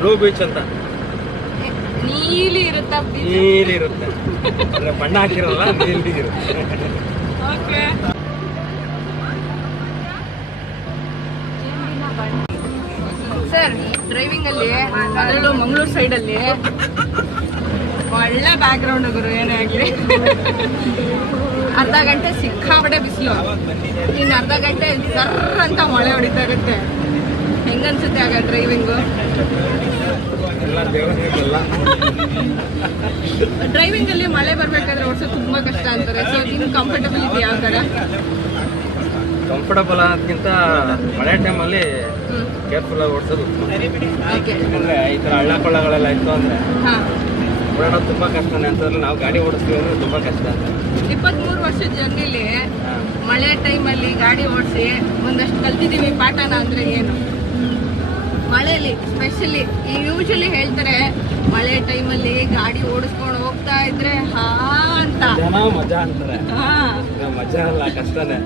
Blue beach ಅಂತ. ನೀಲಿ ಇರುತ್ತಾ ನೀಲಿ ಇರುತ್ತೆ ಅಂದ್ರೆ ಬಣ್ಣ ಹಾಕಿರಲ್ಲ ನೀಲಿ ಇರುತ್ತೆ ಓಕೆ ಸರ್ ಡ್ರೈವಿಂಗ್ ಅಲ್ಲಿ ಅದರಲ್ಲೂ ಮಂಗಳೂರು ಸೈಡ್ ಅಲ್ಲಿ ಒಳ್ಳೆ ಬ್ಯಾಕ್ ಗ್ರೌಂಡ್ ಗುರು ಏನೇ ಆಗ್ಲಿ. ಅರ್ಧ ಗಂಟೆ ಸಿಕ್ಕಾಪಟ್ಟೆ ಬಿಸಿಲು. ಇನ್ನು ಅರ್ಧ ಗಂಟೆ ಸರ್ ಅಂತ ಮಳೆ ಹೊಡಿತಾ ಇರುತ್ತೆ. ಹೆಂಗನ್ಸುತ್ತೆ ಆಗ ಡ್ರೈವಿಂಗು ಡ್ರೈವಿಂಗ್ ಅಲ್ಲಿ ಮಳೆ ಬರ್ಬೇಕಾದ್ರೆ ಓಡಿಸೋದು ತುಂಬಾ ಕಷ್ಟ ಅಂತಾರೆ. ಸೊ ನಿಮ್ ಕಂಫರ್ಟಬಿಲಿಟಿ ಯಾವ ತರ ಕಂಫರ್ಟಬಲ್ ಅನ್ನೋದಕ್ಕಿಂತ ಮಳೆ ಟೈಮಲ್ಲಿ ಕೇರ್ಫುಲ್ ಆಗಿ ಓಡಿಸೋದು ಯಾಕಂದ್ರೆ ಈ ಥರ ಹಳ್ಳ ಕೊಳ್ಳಗಳೆಲ್ಲ ಇತ್ತು ಅಂದ್ರೆ ಹಾ. ಓಡಾಡೋದು ತುಂಬಾ ಕಷ್ಟನೇ ಅಂತಂದ್ರೆ ನಾವು ಗಾಡಿ ಓಡಿಸ್ತೀವಿ ಅಂದ್ರೆ ತುಂಬಾ ಕಷ್ಟ ಇಪ್ಪತ್ಮೂರು ವರ್ಷದ ಜರ್ನಿಲಿ ಮಳೆ ಟೈಮಲ್ಲಿ ಗಾಡಿ ಓಡಿಸಿ ಒಂದಷ್ಟು ಕಲ್ತಿದ್ದೀವಿ ಪಾಠನ ಅಂದ್ರೆ ಏನು? ಮಳೆಯಲ್ಲಿ ಸ್ಪೆಷಲಿ ಯೂಶಲಿ ಹೇಳ್ತಾರೆ ಮಳೆ ಟೈಮಲ್ಲಿ ಗಾಡಿ ಓಡಿಸ್ಕೊಂಡು ಹೋಗ್ತಾ ಇದ್ರೆ ಹಾ ಅಂತ. ಮಜಾ ಅಂತಾರೆ. ಮಜಾ ಅಲ್ಲ ಕಷ್ಟನೇ.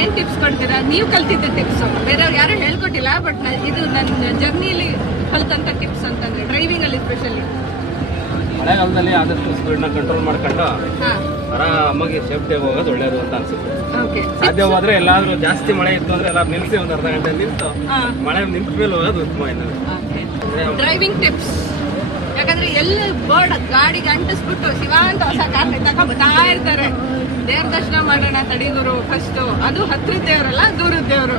ಏನ್ ಟಿಪ್ಸ್ ಕೊಡ್ತೀರಾ? ನೀವು ಕಲ್ತಿದ್ದ ಟಿಪ್ಸ್ ಬೇರೆಯವ್ರು ಯಾರು ಹೇಳ್ಕೊಟ್ಟಿಲ್ಲ ಬಟ್ ಇದು ನನ್ನ ಜರ್ನಿಲಿ ಕಲ್ತಂತ ಟಿಪ್ಸ್ ಅಂತಂದ್ರೆ ಡ್ರೈವಿಂಗ್ ಅಲ್ಲಿ ಸ್ಪೆಷಲಿ ಮಳೆಗಾಲದಲ್ಲಿ ಆದಷ್ಟು ಸ್ಪೀಡ್ನ ಕಂಟ್ರೋಲ್ ಮಾಡ್ಕೊಂಡು ಹಾ. ಆರಾಮಾಗಿ ಸೇಫ್ಟಿಯಾಗಿ ಹೋಗೋದು ಒಳ್ಳೇದು ಅಂತ ಅನ್ಸುತ್ತೆ. ಓಕೆ ಸಾಧ್ಯವಾದ್ರೆ ಎಲ್ಲಾದ್ರೂ ಜಾಸ್ತಿ ಮಳೆ ಇತ್ತು ಅಂದ್ರೆ ಎಲ್ಲ ನಿಲ್ಸಿ ಒಂದ್ ಅರ್ಧ ಗಂಟೆ ನಿಂತು ಮಳೆ ನಿಂತ ಮೇಲೆ ಹೋಗೋದು ಉತ್ತಮ ಇನ್ನು. ಡ್ರೈವಿಂಗ್ ಟಿಪ್ಸ್ ಯಾಕಂದ್ರೆ ಎಲ್ಲ ಬರ್ಡ್ ಗಾಡಿಗೆ ಅಂಟಿಸ್ಬಿಟ್ಟು ಶಿವ ಅಂತ ಹೊಸ ಕಾರ್ ತಗೊಂಡ್ ಬರ್ತಾ ಇರ್ತಾರೆ. ದೇವ್ರ ದರ್ಶನ ಮಾಡೋಣ ತಡೀದವರು ಫಸ್ಟ್ ಅದು ಹತ್ರದ ದೇವ್ರಲ್ಲ ದೂರದ ದೇವರು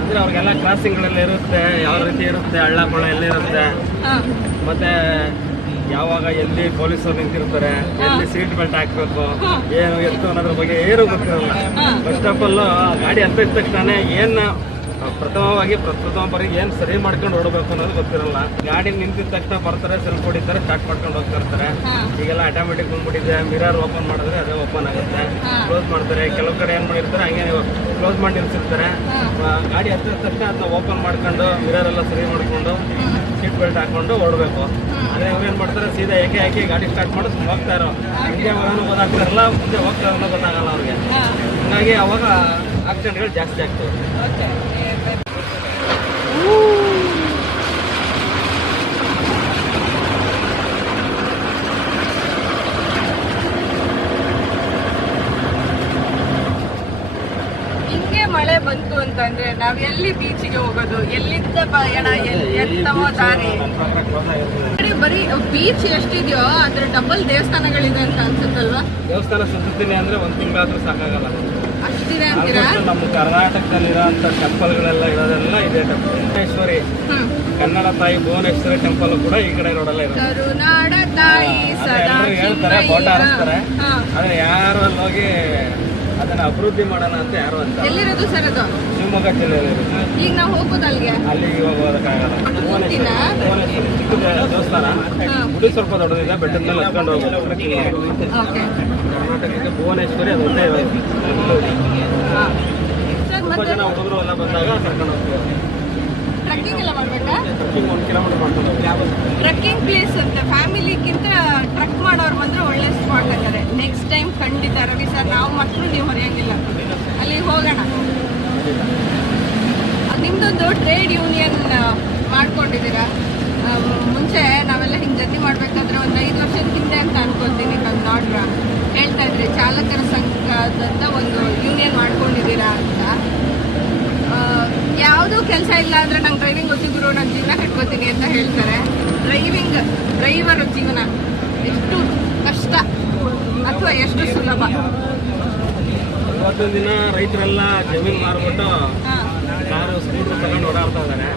ಅಂದ್ರೆ ಅವ್ರಿಗೆಲ್ಲ ಕ್ರಾಸಿಂಗ್ಗಳೆಲ್ಲ ಇರುತ್ತೆ ಯಾವ ರೀತಿ ಇರುತ್ತೆ ಹಳ್ಳ ಕೊಳ ಎಲ್ಲ ಇರುತ್ತೆ ಮತ್ತೆ ಯಾವಾಗ ಎಲ್ಲಿ ಪೊಲೀಸರು ನಿಂತಿರ್ತಾರೆ ಎಲ್ಲಿ ಸೀಟ್ ಬೆಲ್ಟ್ ಹಾಕ್ಬೇಕು ಏನು ಎತ್ತು ಅನ್ನೋದ್ರ ಬಗ್ಗೆ ಏನು ಗೊತ್ತಿರಲ್ಲ. ಫಸ್ಟ್ ಆಫ್ ಆಲ್ ಗಾಡಿ ಹತ್ತಿದ ತಕ್ಷಣ ಏನ್ ಪ್ರಥಮವಾಗಿ ಪ್ರಥಮ ಬಾರಿಗೆ ಏನ್ ಸರಿ ಮಾಡ್ಕೊಂಡು ಓಡಬೇಕು ಅನ್ನೋದು ಗೊತ್ತಿರಲ್ಲ. ಗಾಡಿ ನಿಂತಿದ ತಕ್ಷಣ ಬರ್ತಾರೆ ಸೆಲ್ಫ್ ಹೊಡಿತಾರೆ ಸ್ಟಾರ್ಟ್ ಮಾಡ್ಕೊಂಡು ಹೋಗ್ತಾ ಇರ್ತಾರೆ. ಈಗೆಲ್ಲ ಆಟೋಮೆಟಿಕ್ ಬಂದ್ಬಿಟ್ಟಿದೆ ಮಿರರ್ ಓಪನ್ ಮಾಡಿದ್ರೆ ಅದೇ ಓಪನ್ ಆಗುತ್ತೆ. ಕ್ಲೋಸ್ ಮಾಡ್ತಾರೆ ಕೆಲವು ಕಡೆ ಏನ್ ಮಾಡಿರ್ತಾರೆ ಹಂಗೆ ಕ್ಲೋಸ್ ಮಾಡಿ ನಿಲ್ಸಿರ್ತಾರೆ. ಗಾಡಿ ಹತ್ತಿದ ತಕ್ಷಣ ಅದನ್ನ ಓಪನ್ ಮಾಡ್ಕೊಂಡು ಮಿರರ್ ಎಲ್ಲ ಸರಿ ಮಾಡಿಕೊಂಡು ಸೀಟ್ ಬೆಲ್ಟ್ ಹಾಕೊಂಡು ಓಡಬೇಕು. ಅದೇ ಏನು ಏನ್ ಮಾಡ್ತಾರೆ ಸೀದಾ ಏಕೆ ಹಾಕಿ ಗಾಡಿ ಸ್ಟಾರ್ಟ್ ಮಾಡಿ ಹೋಗ್ತಾ ಇರೋ. ಹೋಗೋನು ಗೊತ್ತಾಗ್ತಿರಲ್ಲ ಮುಂದೆ ಹೋಗ್ತಾ ಇರೋನು ಗೊತ್ತಾಗಲ್ಲ ಅವ್ರಿಗೆ. ಹಂಗಾಗಿ ಅವಾಗ ಆಕ್ಸಿಡೆಂಟ್ಗಳು ಜಾಸ್ತಿ ಆಗ್ತವೆ. ಮಳೆ ಬಂತು ಅಂತಂದ್ರೆ ನಾವ್ ಎಲ್ಲಿ ಬೀಚಿಗೆ ಹೋಗೋದು? ಎಲ್ಲಿದ್ದ ಪಯಣ ಎತ್ತವೋ ದಾರಿ? ಬರೀ ಬೀಚ್ ಎಷ್ಟಿದೆಯೋ ಅದ್ರ ಡಬಲ್ ದೇವಸ್ಥಾನಗಳಿದೆ ಅಂತ ಅನ್ಸುತ್ತಲ್ವಾ? ದೇವಸ್ಥಾನ ಸುತ್ತೀನಿ ಅಂದ್ರೆ ಒಂದ್ ತಿಂಗಳಾದ್ರೂ ಸಾಕಾಗಲ್ಲ. ನಮ್ಮ ಕರ್ನಾಟಕದಲ್ಲಿ ಟೆಂಪಲ್ ಗಳೆಲ್ಲ ಇರೋದೆಲ್ಲ ಇದೆ ಟೆಂಪಲ್. ಭುವನೇಶ್ವರಿ ಕನ್ನಡ ತಾಯಿ ಭುವನೇಶ್ವರಿ ಟೆಂಪಲ್ ಕೂಡ ಈ ಕಡೆ ರೋಡಲ್ಲ ಇರೋದು. ಹೇಳ್ತಾರೆ ಫೋಟೋ ಹಾರಿಸ್ತಾರೆ. ಹಾ. ಆದ್ರೆ ಯಾರು ಅಲ್ಲಿ ಹೋಗಿ ಅದನ್ನ ಅಭಿವೃದ್ಧಿ ಮಾಡೋಣ ಅಂತ ಯಾರು ಅಂತ? ಎಲ್ಲಿರೋದು ಸರ್ ಅದು? ಶಿವಮೊಗ್ಗ ಜಿಲ್ಲೆಯಲ್ಲಿ ಈಗ ನಾವು ಹೋಗೋದು ಅಲ್ಲಿಗೆ. ಅಲ್ಲಿ ಇವಾಗ ಹೋಗೋದಕ್ಕಾಗಲ್ಲ? ಭುವನೇಶ್ವರಿ. ಚಿಕ್ಕ ದೇ- ದೇವಸ್ಥಾನ ಗುಡಿ ಸ್ವಲ್ಪ ದೊಡ್ಡದಿದೆ ಬೆಟ್ಟದ ಮೇಲೆ ಹತ್ಕೊಂಡು ಹೋಗೋದು ಕರ್ನಾಟಕಕ್ಕೆ ಭುವನೇಶ್ವರಿ ಅದು ಒಂದೇ ಇರೋದು. ತುಂಬಾ ಜನ ಹುಡುಗರು ಎಲ್ಲ ಬಂದಾಗ ಕರ್ಕೊಂಡು ಹೋಗ್ತೀವಿ. ಟ್ರಕ್ಕಿಂಗ್ ಎಲ್ಲ ಮಾಡ್ಬೇಕಾ? ಟ್ರೆಕ್ಕಿಂಗ್ ಪ್ಲೇಸ್ ಅಂತ ಫ್ಯಾಮಿಲಿಗಿಂತ ಟ್ರಕ್ ಮಾಡೋರು ಬಂದ್ರೆ ಒಳ್ಳೆ ಸ್ಪಾಟ್ ಅಂತಾರೆ. ನೆಕ್ಸ್ಟ್ ಟೈಮ್ ಖಂಡಿತ ರವಿ ಸರ್ ನಾವು ಮಕ್ಕಳು ನೀವು ಹೊರೆಯಂಗಿಲ್ಲ. ಅಲ್ಲಿ ಹೋಗೋಣ. ನಿಮ್ಮದೊಂದು ನಿಮ್ದೊಂದು ಟ್ರೇಡ್ ಯೂನಿಯನ್ ಮಾಡ್ಕೊಂಡಿದ್ದೀರಾ? ಮುಂಚೆ ನಾವೆಲ್ಲ ಹಿಂಗೆ ಜತೆ ಮಾಡಬೇಕಾದ್ರೆ ಒಂದು ಐದು ವರ್ಷದ ಹಿಂದೆ ಅಂತ ಅನ್ಕೊತೀನಿ ನಾನು ನೋಡ್ರ. ಹೇಳ್ತಾ ಇದ್ರಿ ಚಾಲಕರ ಸಂಘದಂತ ಒಂದು ಯೂನಿಯನ್ ಮಾಡ್ಕೊಂಡಿದ್ದೀರಾ ಅಂತ ಯಾವುದೂ ಕೆಲಸ ಇಲ್ಲ ಅಂದ್ರೆ ನಂಗೆ ಡ್ರೈವಿಂಗ್ ಗೊತ್ತಿದ್ರು ನಾನು ಜೀವನ ಕಟ್ಕೋತೀನಿ ಅಂತ ಹೇಳ್ತಾರೆ. ಡ್ರೈವಿಂಗ್ ಡ್ರೈವರ್ ಜೀವನ ಎಷ್ಟು ಕಷ್ಟ ಅಥವಾ ಎಷ್ಟು ಸುಲಭ? ಇವತ್ತಿನ ದಿನ ರೈತರೆಲ್ಲ ಜಮೀನು ಮಾರ್ಬಿಟ್ಟು ಕಾರು ಸ್ಕೂಟರ್ ತಗೊಂಡು ಓಡಾಡ್ತಾ ಇದ್ದಾರೆ.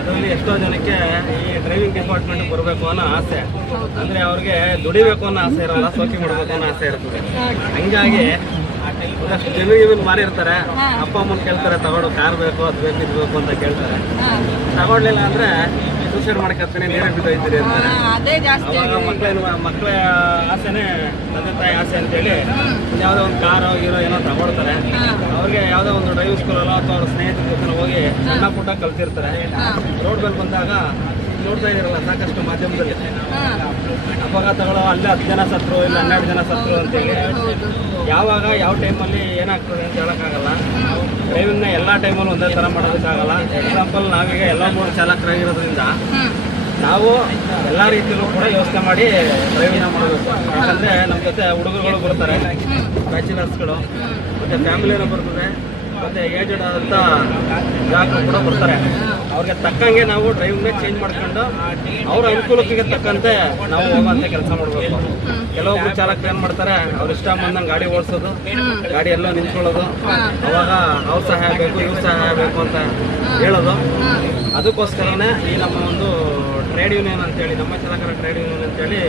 ಅದರಲ್ಲಿ ಎಷ್ಟೋ ಜನಕ್ಕೆ ಈ ಡ್ರೈವಿಂಗ್ ಡಿಪಾರ್ಟ್ಮೆಂಟ್ ಬರಬೇಕು ಅನ್ನೋ ಆಸೆ. ಅಂದ್ರೆ ಅವ್ರಿಗೆ ದುಡಿಬೇಕು ಅನ್ನೋ ಆಸೆ ಇರಲ್ಲ ಸೋಕಿ ಮಾಡಬೇಕು ಅನ್ನೋ ಆಸೆ ಇರ್ತದೆ. ಹಂಗಾಗಿ ಗಿಮೀನು ಮಾರಿರ್ತಾರೆ ಹಾ. ಅಪ್ಪ ಅಮ್ಮನ ಕೇಳ್ತಾರೆ ತಗೊಂಡು ಕಾರ್ ಬೇಕು ಅದು ಬೇಕು ಇದು ಬೇಕು ಅಂತ ಕೇಳ್ತಾರೆ. ತಗೊಳ್ಲಿಲ್ಲ ಅಂದ್ರೆ ಸೂಸೈಡ್ ಮಾಡ್ಕೊತೀನಿ ನೀರೇ ಬಿದ್ದೋಯ್ತೀರಿ ಅಂತಾರೆ. ಮಕ್ಕಳ ಮಕ್ಕಳ ಆಸೆನೆ ತಂದೆ ತಾಯಿ ಆಸೆ ಅಂತೇಳಿ ಹೇಳಿ ಯಾವುದೋ ಒಂದು ಕಾರೋ ಹೀರೋ ಏನೋ ತಗೊಳ್ತಾರೆ. ಅವ್ರಿಗೆ ಯಾವುದೋ ಒಂದು ಡ್ರೈವಿಂಗ್ ಸ್ಕೂಲಲ್ಲೋ ಅಥವಾ ಅವ್ರ ಸ್ನೇಹಿತರ ಜೊತೆ ಹೋಗಿ ಸಣ್ಣ ಪುಟ್ಟ ಕಲ್ತಿರ್ತಾರೆ. ರೋಡ್ ಮೇಲೆ ಬಂದಾಗ ನೋಡ್ತಾ ಇದ್ದೀರಲ್ಲ ಸಾಕಷ್ಟು ಮಾಧ್ಯಮದಲ್ಲಿ. ಅಪಘಾತಗಳು ಅಲ್ಲೇ ಹತ್ತು ಜನ ಸತ್ರು ಇಲ್ಲ ಹನ್ನೆರಡು ಜನ ಸತ್ರು ಅಂತೇಳಿ ಯಾವಾಗ ಯಾವ ಟೈಮಲ್ಲಿ ಏನಾಗ್ತದೆ ಅಂತ ಹೇಳೋಕ್ಕಾಗಲ್ಲ. ಡ್ರೈವಿಂಗ್ನ ಎಲ್ಲ ಟೈಮಲ್ಲಿ ಒಂದೇ ಥರ ಮಾಡೋದಕ್ಕಾಗಲ್ಲ. ಎಕ್ಸಾಂಪಲ್ ನಾವೀಗ ಎಲ್ಲ ಮೂರು ಚಾಲಕರಾಗಿರೋದ್ರಿಂದ ನಾವು ಎಲ್ಲ ರೀತಿಯಲ್ಲೂ ಕೂಡ ಯೋಚನೆ ಮಾಡಿ ಡ್ರೈವಿಂಗ್ನ ಮಾಡಬೇಕು. ಯಾಕಂದರೆ ನಮ್ಮ ಜೊತೆ ಹುಡುಗರುಗಳು ಬರ್ತಾರೆ ಬ್ಯಾಚುಲರ್ಸ್ಗಳು ಮತ್ತು ಫ್ಯಾಮಿಲಿನೂ ಬರ್ತದೆ. ಮತ್ತು ಏಜೆಡ್ ಆದಂಥ ಗ್ರಾಹಕರು ಕೂಡ ಬರ್ತಾರೆ. ಅವ್ರಿಗೆ ತಕ್ಕಂಗೆ ನಾವು ಡ್ರೈವಿಂಗ್ನ ಚೇಂಜ್ ಮಾಡ್ಕೊಂಡು ಅವ್ರ ಅನುಕೂಲಕ್ಕೆ ತಕ್ಕಂತೆ ನಾವು ಹೋಗುವಂಥ ಕೆಲಸ ಮಾಡಬೇಕು. ಕೆಲವೊಬ್ಬರು ಚಾಲಕರು ಏನು ಮಾಡ್ತಾರೆ, ಅವ್ರ ಇಷ್ಟ ಬಂದಂಗೆ ಗಾಡಿ ಓಡಿಸೋದು, ಗಾಡಿ ಎಲ್ಲ ನಿಂತ್ಕೊಳ್ಳೋದು, ಅವಾಗ ಅವ್ರ ಸಹಾಯ ಬೇಕು, ಇವ್ರ ಸಹಾಯ ಬೇಕು ಅಂತ ಹೇಳೋದು. ಅದಕ್ಕೋಸ್ಕರನೇ ಈ ನಮ್ಮ ಒಂದು ಟ್ರೇಡ್ ಯೂನಿಯನ್ ಅಂತೇಳಿ, ನಮ್ಮ ಚಾಲಕರ ಟ್ರೇಡ್ ಯೂನಿಯನ್ ಅಂತೇಳಿ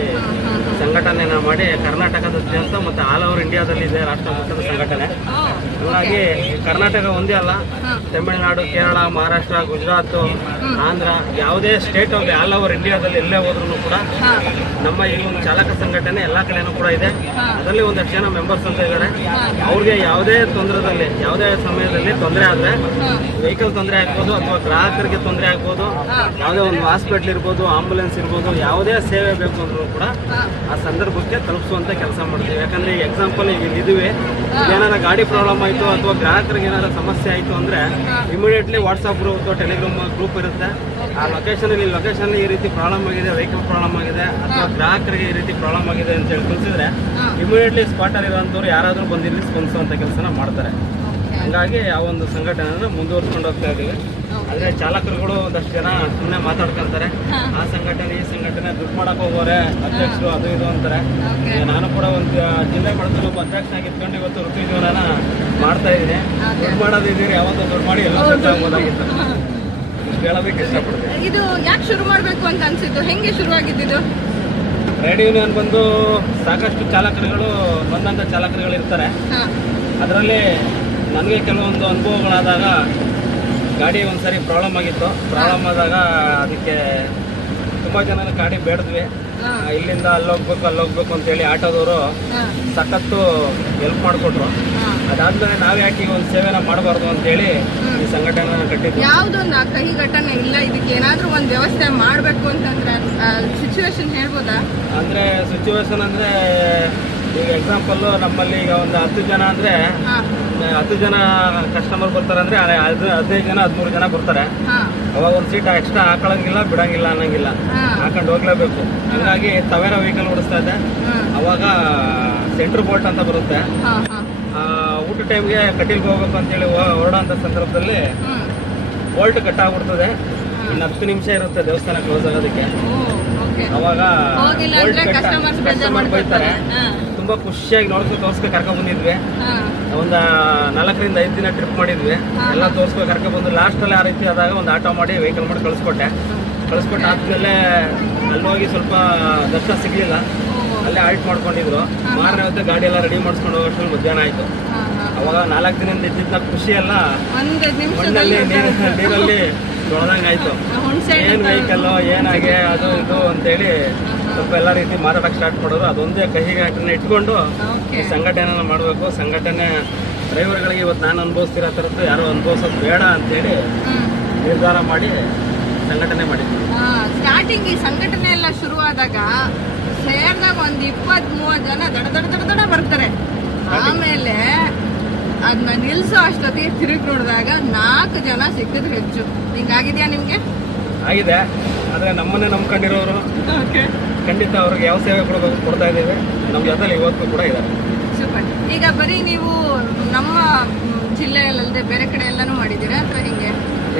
ಸಂಘಟನೆನ ಮಾಡಿ ಕರ್ನಾಟಕದಾದ್ಯಂತ ಮತ್ತು ಆಲ್ ಓವರ್ ಇಂಡಿಯಾದಲ್ಲಿ ಇದೆ, ರಾಷ್ಟ್ರ ಮಟ್ಟದ ಸಂಘಟನೆ. ಹಾಗಾಗಿ ಕರ್ನಾಟಕ ಒಂದೇ ಅಲ್ಲ. ತಮಿಳುನಾಡು, ಕೇರಳ, ಮಹಾರಾಷ್ಟ್ರ, ಗುಜರಾತ್, ಆಂಧ್ರ ಯಾವುದೇ ಸ್ಟೇಟ್ ಹೋಗಿ ಆಲ್ ಓವರ್ ಇಂಡಿಯಾದಲ್ಲಿ ಎಲ್ಲೇ ಹೋದ್ರು ಕೂಡ ನಮ್ಮ ಈ ಒಂದು ಚಾಲಕ ಸಂಘಟನೆ ಎಲ್ಲ ಕಡೆನೂ ಕೂಡ ಇದೆ. ಅದರಲ್ಲಿ ಒಂದಷ್ಟು ಜನ ಮೆಂಬರ್ಸ್ ಅಂತ ಇದ್ದಾರೆ ಅವ್ರಿಗೆ ಯಾವುದೇ ತೊಂದರೆದಲ್ಲಿ, ಯಾವುದೇ ಸಮಯದಲ್ಲಿ ತೊಂದರೆ ಆದರೆ ವೆಹಿಕಲ್ ತೊಂದರೆ ಆಗ್ಬೋದು ಅಥವಾ ಗ್ರಾಹಕರಿಗೆ ತೊಂದರೆ ಆಗ್ಬೋದು, ಯಾವುದೇ ಒಂದು ಹಾಸ್ಪಿಟ್ಲ್ ಇರ್ಬೋದು ಆಂಬುಲೆನ್ಸ್ ಇರ್ಬೋದು, ಯಾವುದೇ ಸೇವೆ ಬೇಕು ಅಂದ್ರೂ ಕೂಡ ಆ ಸಂದರ್ಭಕ್ಕೆ ತಲುಪಿಸುವಂತ ಕೆಲಸ ಮಾಡ್ತೀವಿ. ಯಾಕಂದ್ರೆ ಎಕ್ಸಾಂಪಲ್ ಈಗ ಇದುವೆ ಏನಾರ ಗಾಡಿ ಪ್ರಾಬ್ಲಮ್ ಆಯಿತು ಅಥವಾ ಗ್ರಾಹಕರಿಗೆ ಏನಾದರೂ ಸಮಸ್ಯೆ ಆಯಿತು ಅಂದರೆ ಇಮಿಡಿಯೇಟ್ಲಿ ವಾಟ್ಸಪ್ ಗ್ರೂಪ್ ಅಥವಾ ಟೆಲಿಗ್ರಾಮ್ ಗ್ರೂಪ್ ಇರುತ್ತೆ. ಆ ಲೊಕೇಶನ್ ಲೊಕೇಶನಲ್ಲಿ ಲೊಕೇಶನ್ ಈ ರೀತಿ ಪ್ರಾಬ್ಲಮ್ ಆಗಿದೆ ವೆಹಿಕಲ್ ಪ್ರಾಬ್ಲಮ್ ಆಗಿದೆ ಅಥವಾ ಗ್ರಾಹಕರಿಗೆ ಈ ರೀತಿ ಪ್ರಾಬ್ಲಮ್ ಆಗಿದೆ ಅಂತ ಹೇಳಿ ತಿಳಿಸಿದ್ರೆ ಇಮಿಡಿಯೇಟ್ಲಿ ಸ್ಪಾಟಲ್ಲಿ ಇರೋಂಥವ್ರು ಯಾರಾದರೂ ಬಂದಿರಲಿ ಸ್ಪಂದಿಸುವಂಥ ಕೆಲಸನ ಮಾಡ್ತಾರೆ. ಹಂಗಾಗಿ ಆ ಒಂದು ಸಂಘಟನೆಯನ್ನು ಮುಂದುವರ್ಸ್ಕೊಂಡು ಹೋಗ್ತಾ ಇದೀವಿ. ಆದ್ರೆ ಚಾಲಕರುಗಳು ಒಂದಷ್ಟು ಜನ ಸುಮ್ಮನೆ ಮಾತಾಡ್ಕೊಂತಾರೆ. ಆ ಸಂಘಟನೆ ಈ ಸಂಘಟನೆ ದುಡ್ಡು ಮಾಡಕ್ ಹೋಗೋರೆ ಅಧ್ಯಕ್ಷರು ಅದು ಇದು ಅಂತಾರೆ. ನಾನು ಕೂಡ ಒಂದು ಜಿಲ್ಲೆ ಮಟ್ಟದಲ್ಲಿ ಒಬ್ಬ ಅಧ್ಯಕ್ಷನಾಗಿ ಆಗಿತ್ಕೊಂಡು ಇವತ್ತು ವೃತ್ತಿ ಜೀವನ ಮಾಡ್ತಾ ಇದ್ದೀನಿ. ದುಡ್ಡು ಮಾಡೋದಿದ್ದೀರಿ ಯಾವತ್ತೂ ದುಡ್ಡು ಮಾಡಿ ಎಲ್ಲ ಹೋಗೋದಾಗಿತ್ತು ಹೇಳೋದಕ್ಕೆ ಇಷ್ಟಪಡ್ತೀನಿ. ಇದು ಯಾಕೆ ಶುರು ಮಾಡಬೇಕು ಅಂತ ಅನ್ಸಿತ್ತು? ಹೆಂಗೆ ಶುರುವಾಗಿದ್ದು ಟ್ರೇಡ್ ಯೂನಿಯನ್ ಬಂದು ಸಾಕಷ್ಟು ಚಾಲಕರುಗಳು ಬಂದಂಥ ಚಾಲಕರುಗಳು ಇರ್ತಾರೆ. ಅದರಲ್ಲಿ ನನಗೆ ಕೆಲವೊಂದು ಅನುಭವಗಳಾದಾಗ ಗಾಡಿ ಒಂದ್ಸರಿ ಪ್ರಾಬ್ಲಮ್ ಆಗಿತ್ತು. ಪ್ರಾಬ್ಲಮ್ ಆದಾಗ ಅದಕ್ಕೆ ತುಂಬ ಜನ ಗಾಡಿ ಬೇಡದ್ವಿ. ಇಲ್ಲಿಂದ ಅಲ್ಲಿ ಹೋಗ್ಬೇಕು ಅಲ್ಲಿ ಹೋಗ್ಬೇಕು ಅಂತೇಳಿ ಆಟೋದವರು ಸಖತ್ತು ಹೆಲ್ಪ್ ಮಾಡಿಕೊಟ್ರು. ಅದಾದ್ಮೇಲೆ ನಾವು ಯಾಕೆ ಈ ಒಂದು ಸೇವೆನ ಮಾಡಬಾರ್ದು ಅಂತೇಳಿ ಈ ಸಂಘಟನೆ ಕಟ್ಟಿದ್ವಿ. ಯಾವ್ದೊಂದು ಕಹಿ ಘಟನೆ ಇಲ್ಲ ಇದಕ್ಕೆ ಏನಾದ್ರೂ ಒಂದ್ ವ್ಯವಸ್ಥೆ ಮಾಡ್ಬೇಕು ಅಂತಂದ್ರೆ ಸಿಚುವೇಶನ್ ಹೇಳ್ಬೋದಾ? ಅಂದ್ರೆ ಸಿಚುವೇಶನ್ ಅಂದ್ರೆ ಈಗ ಎಕ್ಸಾಂಪಲ್ ನಮ್ಮಲ್ಲಿ ಈಗ ಒಂದು ಹತ್ತು ಜನ ಅಂದ್ರೆ ಹತ್ತು ಜನ ಕಸ್ಟಮರ್ ಬರ್ತಾರೆ ಅಂದ್ರೆ ಅದೇ ಹದ್- ಹದಿನೈದು ಜನ ಹದಿಮೂರು ಜನ ಬರ್ತಾರೆ. ಅವಾಗ ಒಂದು ಸೀಟ್ ಎಕ್ಸ್ಟ್ರಾ ಹಾಕೊಳಂಗಿಲ್ಲ ಬಿಡಂಗಿಲ್ಲ ಅನ್ನಂಗಿಲ್ಲ. ಹಾಕೊಂಡು ಹೋಗ್ಲೇಬೇಕು. ಹಂಗಾಗಿ ತವೇರ ವೆಹಿಕಲ್ ಓಡಿಸ್ತಾ ಇದೆ. ಅವಾಗ ಸೆಂಟ್ರ್ ಬೋಲ್ಟ್ ಅಂತ ಬರುತ್ತೆ. ಊಟ ಟೈಮ್ಗೆ ಕಟೀಲ್ಗೆ ಹೋಗ್ಬೇಕು ಅಂತೇಳಿ ಹೇಳಿ ಹೊರಡೋಂಥ ಸಂದರ್ಭದಲ್ಲಿ ಬೋಲ್ಟ್ ಕಟ್ ಆಗ್ಬಿಡ್ತದೆ. ಇನ್ನು ಹತ್ತು ನಿಮಿಷ ಇರುತ್ತೆ ದೇವಸ್ಥಾನ ಕ್ಲೋಸ್ ಆಗೋದಕ್ಕೆ. ಅವಾಗ ಕಸ್ಟಮರ್ ಬೈತಾರೆ ತುಂಬಾ ಖುಷಿಯಾಗಿ ನೋಡ್ಕೊಂಡು ತೋರ್ಸ್ಕೊ ಕರ್ಕೊಂಡ್ ಬಂದಿದ್ವಿ. ಒಂದ ನಾಲ್ಕರಿಂದ ಐದು ದಿನ ಟ್ರಿಪ್ ಮಾಡಿದ್ವಿ. ಎಲ್ಲ ತೋರ್ಸ್ಕೊ ಕರ್ಕೊಂಡ್ ಬಂದು ಲಾಸ್ಟ್ ಅಲ್ಲಿ ಆ ರೀತಿ ಆದಾಗ ಒಂದು ಆಟೋ ಮಾಡಿ ವೆಹಿಕಲ್ ಮಾಡಿ ಕಳ್ಸ್ಕೊಟ್ಟೆ. ಕಳ್ಸ್ಕೊಟ್ಟು ಆದ್ಮೇಲೆ ಅಲ್ಲಿ ಹೋಗಿ ಸ್ವಲ್ಪ ದರ್ಶನ ಸಿಗ್ಲಿಲ್ಲ. ಅಲ್ಲೇ ಆಲ್ಟ್ ಮಾಡ್ಕೊಂಡಿದ್ರು. ಮಾರನೇ ಹೊತ್ತು ಗಾಡಿ ಎಲ್ಲ ರೆಡಿ ಮಾಡಿಸ್ಕೊಂಡು ಹೋಗೋಷ್ಟು ಮಧ್ಯಾಹ್ನ ಆಯ್ತು. ಅವಾಗ ನಾಲ್ಕು ದಿನದಿಂದ ಇದ್ದಿದ್ದ ಖುಷಿ ಎಲ್ಲ ಮಣ್ಣಲ್ಲಿ ನೀರಲ್ಲಿ ತೊಳೆದಂಗೆ ಆಯ್ತು. ಹುಣಸೆ ಏನ್ ವೆಹಿಕಲ್ ಏನಾಗೆ ಅದು ಇದು ಅಂತೇಳಿ ಸ್ವಲ್ಪ ಎಲ್ಲ ರೀತಿ ಮಾತಾಡಕ್ ಸ್ಟಾರ್ಟ್ ಮಾಡೋರು ಅದೊಂದೇ ಕಹಿ ಘಟನೆ ಇಟ್ಕೊಂಡು ಈ ಸಂಘಟನೆನ ಮಾಡಬೇಕು. ಸಂಘಟನೆ ಡ್ರೈವರ್ಗಳಿಗೆ ಇವತ್ತು ನಾನು ಅನುಭವಿಸ್ತಿರೋ ಥರದ್ದು ಯಾರು ಅನುಭವಿಸೋದು ಬೇಡ ಅಂತೇಳಿ ನಿರ್ಧಾರ ಮಾಡಿ ಸಂಘಟನೆ ಮಾಡಿದ್ವಿ. ಸ್ಟಾರ್ಟಿಂಗ್ ಈ ಸಂಘಟನೆ ಎಲ್ಲ ಶುರುವಾದಾಗ ಸೇರ್ದಾಗ ಒಂದು ಇಪ್ಪತ್ ಮೂವತ್ತು ಜನ ದಡ ದಡ ದಡ ದಡ ಬರ್ತಾರೆ. ಆಮೇಲೆ ಅದನ್ನ ನಿಲ್ಸೋ ಅಷ್ಟೊತ್ತಿಗೆ ತಿರುಗಿ ನೋಡಿದಾಗ ನಾಲ್ಕು ಜನ ಸಿಕ್ಕಿದ್ರು ಹೆಚ್ಚು. ಹಿಂಗಾಗಿದ್ಯಾ ನಿಮಗೆ? ಆಗಿದೆ. ಆದರೆ ನಮ್ಮನ್ನೇ ನಂಬ್ಕೊಂಡಿರೋರು ಖಂಡಿತ ಅವ್ರಿಗೆ ಯಾವ ಸೇವೆ ಕೊಡಬೇಕು ಕೊಡ್ತಾ ಇದ್ದೀವಿ. ನಮ್ಮ ಜೊತೆಲಿ ಇವತ್ತು ಕೂಡ ಇದ್ದಾರೆ. ಸೂಪರ್ ಈಗ ಬರೀ ನೀವು ನಮ್ಮ ಮ್, ಜಿಲ್ಲೆಯಲ್ಲದೆ ಬೇರೆ ಕಡೆ ಎಲ್ಲಾನು ಮಾಡಿದ್ದೀರಾ ಅಥವಾ ಹಿಂಗೆ?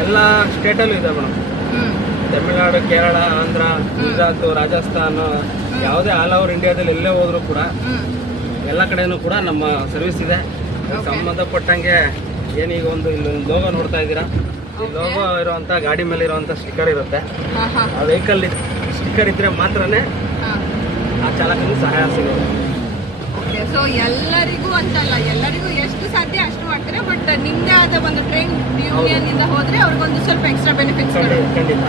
ಎಲ್ಲ ಸ್ಟೇಟಲ್ಲೂ ಇದೆ ಮೇಡಮ್. ತಮಿಳ್ನಾಡು ಕೇರಳ ಆಂಧ್ರ ಗುಜರಾತ್ ರಾಜಸ್ಥಾನ ಯಾವುದೇ ಆಲ್ ಓವರ್ ಇಂಡಿಯಾದಲ್ಲಿ ಎಲ್ಲೇ ಹೋದ್ರು ಕೂಡ ಎಲ್ಲ ಕಡೆನೂ ಕೂಡ ನಮ್ಮ ಸರ್ವಿಸ್ ಇದೆ. ಸಂಬಂಧಪಟ್ಟಂಗೆ ಏನೀಗ ಒಂದು ಇಲ್ಲಿ ಒಂದು ಲೋಗೋ ನೋಡ್ತಾ ಇದ್ದೀರಾ? ಈ ಲೋಗೋ ಇರುವಂತ ಗಾಡಿ ಮೇಲೆ ಇರುವಂತ ಸ್ಟಿಕ್ಕರ್ ಇರುತ್ತೆ. ಆ ವೆಹಿಕಲ್ ಸ್ಟಿಕ್ಕರ್ ಇದ್ರೆ ಮಾತ್ರನೇ ಆ ಚಾಲಕನಿಗೆ ಸಹಾಯ ಸಿಗುತ್ತೆ. ಓಕೆ ಸೊ ಎಲ್ಲರಿಗೂ ಅಂತಲ್ಲ ಎಲ್ಲರಿಗೂ ಎಷ್ಟು ಸಾಧ್ಯ ಅಷ್ಟು ಮಾಡ್ತಾರೆ? ಬಟ್ ನಿಮ್ದೇ ಆದ ಒಂದು ಟ್ರೈನ್ ಯೂನಿಯನ್ ಇಂದ ಹೋದ್ರೆ ಅವ್ರಿಗೊಂದು ಸ್ವಲ್ಪ ಎಕ್ಸ್ಟ್ರಾ ಬೆನಿಫಿಟ್ಸ್ ಖಂಡಿತ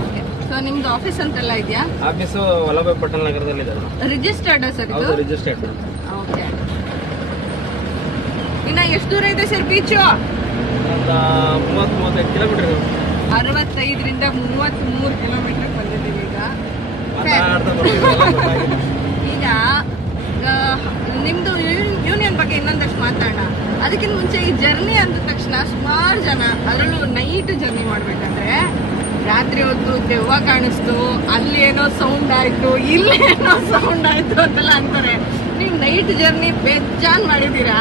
ಓಕೆ ಸೊ ನಿಮ್ದು ಆಫೀಸ್ ಅಂತೆಲ್ಲ ಇದೆಯಾ? ಆಫೀಸು ವಲ್ಲಭಾಯ್ ಪಟೇಲ್ ನಗರದಲ್ಲಿ ಇದೆ. ರಿಜಿಸ್ಟರ್ಡ್ ಸರ್ ಇದು? ರಿಜಿಸ್ಟರ್ಡ್ ಓಕೆ ಇನ್ನ ಎಷ್ಟು ದೂರ ಇದೆ ಸರ್ ಬೀಚು ಒಂದು ಮೂವತ್ತು ಮೂವತ್ತೈದು ಕಿಲೋಮೀಟರ್ ಅರವತ್ತೈದರಿಂದ ಮೂವತ್ತ್ ಮೂರು ಕಿಲೋಮೀಟರ್ ಬಂದಿದ್ದೀವಿ ಈಗ. ಈಗ ನಿಮ್ದು ಯೂನಿಯನ್ ಬಗ್ಗೆ ಇನ್ನೊಂದಷ್ಟು ಮಾತಾಡೋಣ. ಅದಕ್ಕಿಂತ ಮುಂಚೆ ಈ ಜರ್ನಿ ಅಂದ ತಕ್ಷಣ ಸುಮಾರು ಜನ ಅದರಲ್ಲೂ ನೈಟ್ ಜರ್ನಿ ಮಾಡ್ಬೇಕಂದ್ರೆ ರಾತ್ರಿ ಹೊತ್ತು ದೆವ್ವ ಕಾಣಿಸ್ತು ಅಲ್ಲಿ ಏನೋ ಸೌಂಡ್ ಆಯ್ತು ಇಲ್ಲಿ ಏನೋ ಸೌಂಡ್ ಆಯ್ತು ಅಂತೆಲ್ಲ ಅಂತಾರೆ. ನೀವು ನೈಟ್ ಜರ್ನಿ ಬೇಜಾನ್ ಮಾಡಿದೀರಾ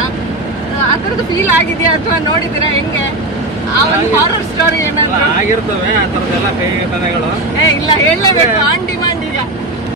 ಆ ಥರದ್ದು ಫೀಲ್ ಆಗಿದೆಯಾ ಅಥವಾ ನೋಡಿದೀರಾ ಹೆಂಗೆ? ಆ ಒಂದು ಹಾರರ್ ಸ್ಟೋರಿ ಏನಾದ್ರು? ಆಗಿರ್ತವೆ ಆ ಥರದ್ದೆಲ್ಲ ಕೈ ಘಟನೆಗಳು ಏ ಇಲ್ಲ ಹೇಳಲೇಬೇಕು. On demand